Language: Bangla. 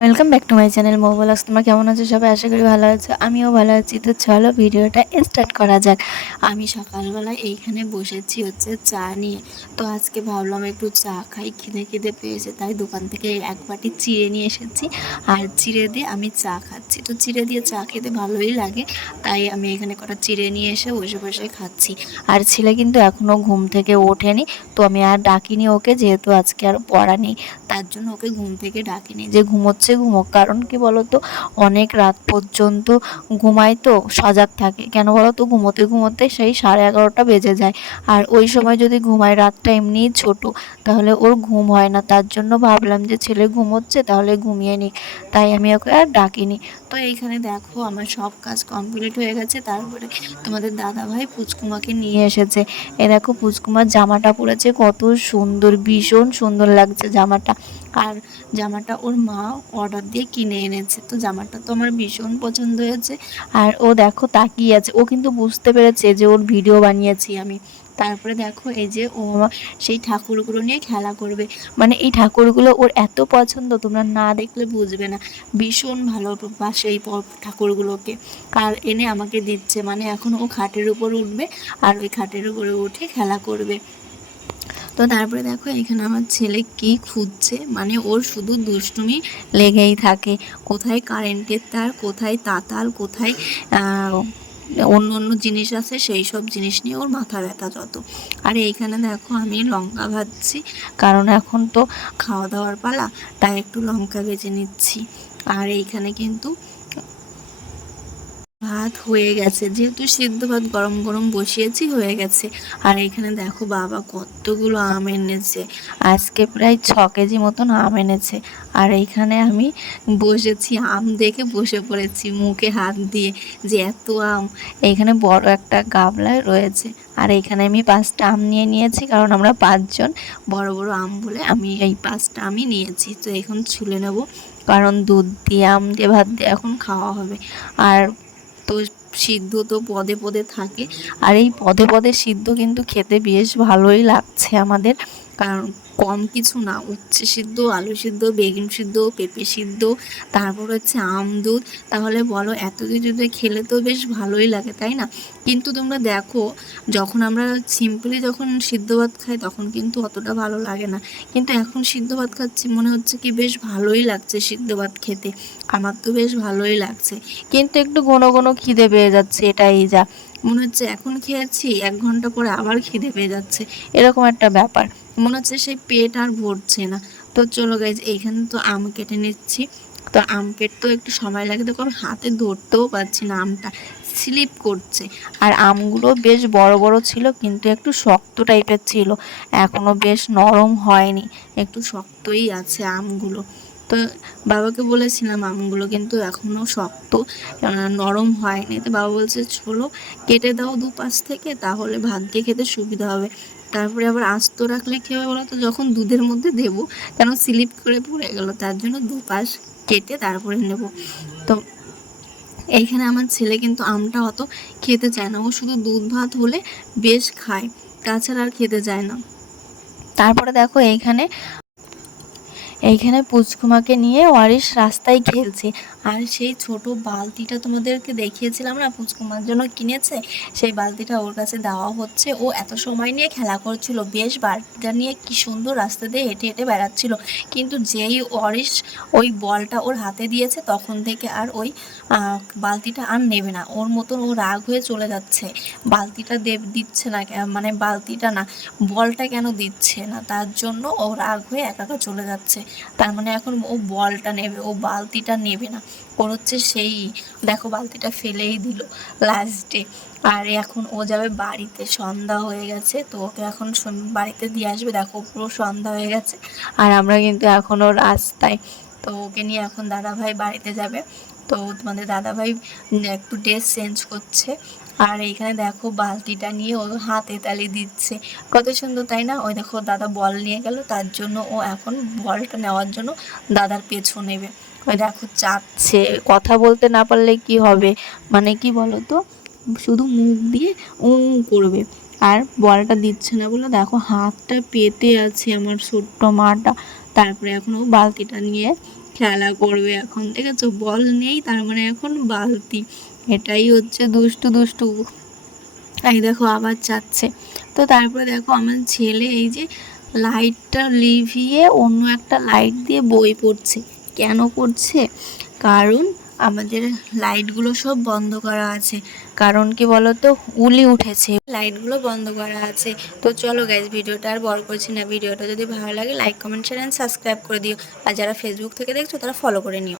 Welcome back to my channel mobiles তোমরা কেমন আছো সবাই? আশা করি ভালো আছো। আমিও ভালো আছি। তো চলো ভিডিওটা স্টার্ট করা যাক। আমি সকালবেলা এইখানে বসেছি হচ্ছে চা নিয়ে। তো আজকে ভাবলাম একটু চা খাই। খিদে খিদে পেয়েছে, তাই দোকান থেকে এক বাটি চিড়ে নিয়ে এসেছি। আর চিড়ে দিয়ে আমি চা খাচ্ছি। তো চিড়ে দিয়ে চা খেতে ভালোই লাগে। তাই আমি এখানে কটা চিড়ে নিয়ে এসে বসে বসে খাচ্ছি। আর ছেলে কিন্তু এখনও ঘুম থেকে ওঠেনি। তো আমি আর ডাকিনি ওকে, যেহেতু আজকে আর পড়া নেই। তার জন্য ওকে ঘুম থেকে ডাকিনি। যে ঘুমোচ্ছে ঘুমোক। কারণ কি বলতো? অনেক রাত পর্যন্ত ঘুমায় তো, সজাগ থাকে। কেন বলো তো ঘুমোতে ঘুমোতে সেই সাড়ে এগারোটা বেজে যায়। আর ওই সময় যদি ঘুমায়, রাতটা এমনিই ছোট, তাহলে ওর ঘুম হয় না। তার জন্য ভাবলাম যে, ছেলে ঘুমোচ্ছে, তাহলে ঘুমিয়ে নিক। তাই আমি ওকে আর ডাকিনি। তো এইখানে দেখো, আমার সব কাজ কমপ্লিট হয়ে গেছে। তারপরে তোমাদের দাদা ভাই পুচকুমাকে নিয়ে এসেছে। এ দেখো, পুচকুমার জামাটা পরেছে, কত সুন্দর, ভীষণ সুন্দর লাগছে জামাটা। আর জামাটা ওর মা অর্ডার দিয়ে কিনে এনেছে। তো জামাটা তো আমার ভীষণ পছন্দ হয়েছে। আর ও দেখো তাকিয়ে আছে। ও কিন্তু বুঝতে পেরেছে যে ওর ভিডিও বানিয়েছি আমি। তারপরে দেখো এই যে ও সেই ঠাকুরগুলো নিয়ে খেলা করবে। মানে এই ঠাকুরগুলো ওর এত পছন্দ, তোমরা না দেখলে বুঝবে না। ভীষণ ভালোবাসে এই ঠাকুরগুলোকে। আর এনে আমাকে দিচ্ছে। মানে এখন ও খাটের উপর উঠবে আর ওই খাটের উপরে উঠে খেলা করবে। তো তারপরে দেখো, এখানে আমার ছেলে কি খুঁজছে? মানে ওর শুধু দুষ্টুমি লেগেই থাকে। কোথায় কারেন্টের তার, কোথায় তাতাল, কোথায় অন্য অন্য জিনিস আছে, সেই সব জিনিস নিয়ে ওর মাথা ব্যথা যত। আর এইখানে দেখো, আমি লঙ্কা ভাজছি, কারণ এখন তো খাওয়া দাওয়ার পালা, তাই একটু লঙ্কা ভেজে নিচ্ছি। আর এইখানে কিন্তু ভাত হয়ে গেছে। যেহেতু সিদ্ধ ভাত গরম গরম বসিয়েছি, হয়ে গেছে। আর এখানে দেখো বাবা কতগুলো আম এনেছে। আজকে প্রায় ছ কেজি মতন আম এনেছে। আর এইখানে আমি বসেছি, আম দেখে বসে পড়েছি মুখে হাত দিয়ে যে এত আম। এইখানে বড় একটা গামলায় রয়েছে। আর এখানে আমি পাঁচটা আম নিয়ে নিয়েছি, কারণ আমরা পাঁচজন বড় বড় আম বলে আমি এই পাঁচটা আমি নিয়েছি। তো এখন ছুলে নেব, কারণ দুধ দিয়ে, আম দিয়ে, ভাত দিয়ে এখন খাওয়া হবে। আর তো সিদ্ধ তো পদে পদে থাকে। আর এই পদে পদে সিদ্ধ কিন্তু খেতে বেশ ভালোই লাগছে আমাদের। কারণ কম কিছু না উচ্ছে সিদ্ধ, আলু সিদ্ধ, বেগুন সিদ্ধ, পেঁপে সিদ্ধ, তারপর হচ্ছে আম, দুধ। তাহলে বলো, এত কিছু খেলে তো বেশ ভালোই লাগে, তাই না? কিন্তু তোমরা দেখো, যখন আমরা সিম্পলি যখন সিদ্ধ ভাত খাই, তখন কিন্তু অতটা ভালো লাগে না। কিন্তু এখন সিদ্ধ ভাত খাচ্ছি, মনে হচ্ছে কি বেশ ভালোই লাগছে সিদ্ধ ভাত খেতে। আমার তো বেশ ভালোই লাগছে। কিন্তু একটু ঘন ঘন খিদে পেয়ে যাচ্ছে, এটাই যা। মনে হচ্ছে এখন খেয়েছি, এক ঘণ্টা পরে আবার খিদে পেয়ে যাচ্ছে। এরকম একটা ব্যাপার। মনে হচ্ছে সেই পেট আর ভরছে না। তো চলো গাইজ এইখানে তো আম কেটে নিচ্ছি। তো আম কেটতেও একটু সময় লাগে দেখো আমি হাতে ধরতেও পারছি না আমটা। স্লিপ করছে। আর আমগুলো বেশ বড় বড় ছিল, কিন্তু একটু শক্ত টাইপের ছিল। এখনও বেশ নরম হয়নি। একটু শক্তই আছে আমগুলো। তো বাবাকে বলেছিলাম আমগুলো কিন্তু এখনও শক্ত নরম হয়নি। তো বাবা বলছে, চলো কেটে দাও দুপাশ থেকে, তাহলে ভাত দিয়ে খেতে সুবিধা হবে। তারপরে আবার আস্ত রাখলে কী হবে বলো তো যখন দুধের মধ্যে দেব, কেন স্লিপ করে পড়ে গেল, তার জন্য দুপাশ কেটে তারপরে নেব। তো এইখানে আমার ছেলে কিন্তু আমটা অত খেতে চায় না, ও শুধু দুধ ভাত হলে বেশ খায়, তাছাড়া আর খেতে চায় না। তারপরে দেখো এইখানে এইখানে পুচকুমাকে নিয়ে ওয়ারিশ রাস্তায় খেলছে। আর সেই ছোট বালতিটা তোমাদেরকে দেখিয়েছিলাম না, পুচকুমার জন্য কিনেছে? সেই বালতিটা ওর কাছে দেওয়া হচ্ছে। ও এত সময় নিয়ে খেলা করছিল, বেশ বালতিটা নিয়ে কি সুন্দর রাস্তা দিয়ে হেঁটে হেঁটে বেড়াচ্ছিল। কিন্তু যেই অরিশ ওই বলটা ওর হাতে দিয়েছে, তখন থেকে আর ওই বালতিটা আর নেবে না। ওর মতন ও রাগ হয়ে চলে যাচ্ছে। বালতিটা দেব দিচ্ছে না মানে বালতিটা না, বলটা কেন দিচ্ছে না? তার জন্য ও রাগ হয়ে একা একা চলে যাচ্ছে। তার মানে এখন ও বলটা নেবে, ও বালতিটা নেবে না। ওর হচ্ছে সেই, দেখো বালতিটা ফেলেই দিল লাস্টে আর এখন ও যাবে বাড়িতে, সন্ধ্যা হয়ে গেছে, তো ওকে এখন বাড়িতে দিয়ে আসবে। দেখো পুরো সন্ধ্যা হয়ে গেছে, আর আমরা কিন্তু এখনও রাস্তায়। তো ওকে নিয়ে এখন দাদা ভাই বাড়িতে যাবে। তো তোমাদের দাদা ভাই একটু ড্রেস চেঞ্জ করছে আর এইখানে দেখো বালতিটা নিয়ে ও হাতে তালি দিচ্ছে। কত সুন্দর, তাই না? ওই দেখো দাদা বল নিয়ে গেল, তার জন্য ও এখন বলটা নেওয়ার জন্য দাদার পেছু নেবে। ওই দেখো চাচ্ছে, কথা বলতে না পারলে কি হবে? মানে কি বলো তো শুধু মুখ দিয়ে উঁ করবে। আর বলটা দিচ্ছে না বলে দেখো হাতটা পেতে আছে আমার ছোট্ট মাটা। তারপরে এখন ও বালতিটা নিয়ে খেলা করবে এখন। দেখেছ? বল নেই, তার মানে এখন বালতি। এটাই হচ্ছে দুষ্টু দুষ্টু। এই দেখো আবার যাচ্ছে। তো তারপরে দেখো আমার ছেলে এই যে লাইটটা লিভিয়ে অন্য একটা লাইট দিয়ে বই পড়ছে। কেন পড়ছে? কারণ আমাদের লাইটগুলো সব বন্ধ করা আছে। কারণ কি বলতো? উলি উঠেছে। লাইটগুলো বন্ধ করা আছে। তো চলো গাইজ ভিডিওটা আর বড় করছি না। ভিডিওটা যদি ভালো লাগে like comment share and subscribe করে দিও। আর যারা ফেসবুক থেকে দেখছ, তারা ফলো করে নিও।